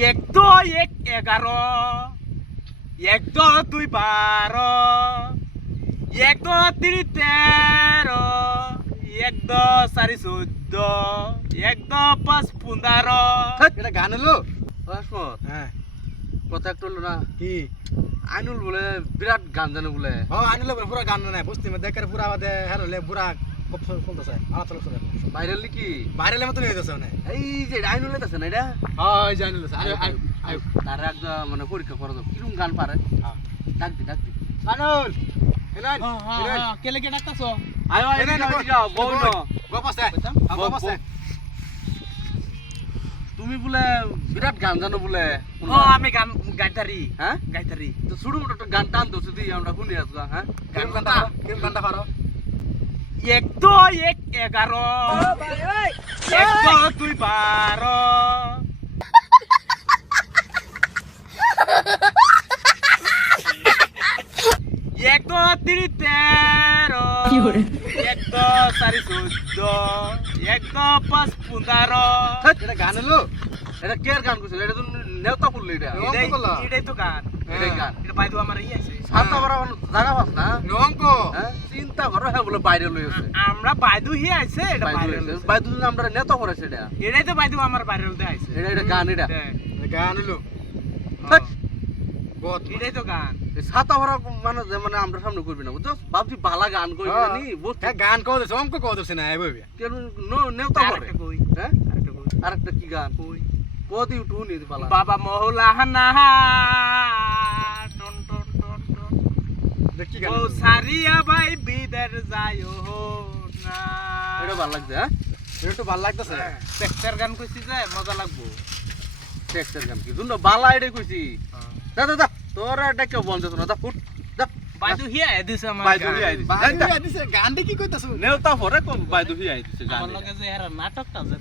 এক দো এক 11 এক দো 2 12 এক দো 3 13 এক দো 4 14 এক দো 5 15 এটা গান হলো আসমত হ্যাঁ কথা একটু হলো না কি আইনুল বলে বিরাট গান জানে বলে ও আনিলো পুরা গান নাই বুঝতে মে দেখার পুরা বাদে হেরলে পুরা কপ শুনতেছে আমার তো শুনে ভাইরাল কি বাইরে মতো নিয়ে যাচ্ছে মানে এই যে আইনুল আছে না এটা হ্যাঁ জানিলো তার একদম মানে পরীক্ষা করে দাও কিরকম গান পারে ডাক দি আনুল এলান কেলে কে ডাকতাছো আয় আয় এনে যাও বউ ন গপ আছে গপ আছে তুমি বলে বিরাট গান জানো বলে ও আমি গান গাইতারি হ্যাঁ গাইতারি তো শুরু মোটো একটা গান টান দোষ দি আমরা শুনি আসবো হ্যাঁ কেম গানটা পারো এক দো এক 11 এক দো 2 12 এক দো 3 13 এক দো 4 14 এক দো 5 15 এটা গান হলো এটা কে গান করছিল এটা তো নেওতা করলো এটা এটাই তো গান এটাই গান এটা বাইদু আমার ই আছে সাতটা বড় জায়গা পাস না নঙ্ক হ্যাঁ চিন্তা করো হ্যাঁ বলে বাইরে লই আছে আমরা বাইদু হি আছে এটা ভাইরাল বাইদু আমরা নেতা করে সেটা এটাই তো বাইদু আমার ভাইরাল দে আছে এটা গান এটা গান হলো বহুত এটাই তো গান ছাতা ভরা মানে মানে আমরা সামনে করবি না বুঝছো ভাবছি বালা গান করবি না নি বুঝতে গান কও দেছে অঙ্ক কও দেছে না এভাবে কেন নেতা করে আরেকটা কই হ্যাঁ আরেকটা কই আরেকটা কি গান কই কদি উঠু নি বালা বাবা মহলাহানা টন টন টন টন দেখি ও গান সারিয়া ভাই বিদের যায়ও না এটা ভালো লাগছে হ্যাঁ এটা তো ভালো লাগতেছে টেক্সচার গান কইছি যে মজা লাগবো টেক্সটার গান কি দুনো বালা এটা কইছি দা দা দা তোর এটা কেউ বন্ধ না দা ফুট দা বাইদু হিয়া দিছে আমার বাইদু হিয়া দিছে। বাইরে দিছে গানটা কি কইতাছ নেওতা ভরে কম বাইদু হিয়াই দিছে গান আমার লগে যে এরা নাটকটা যে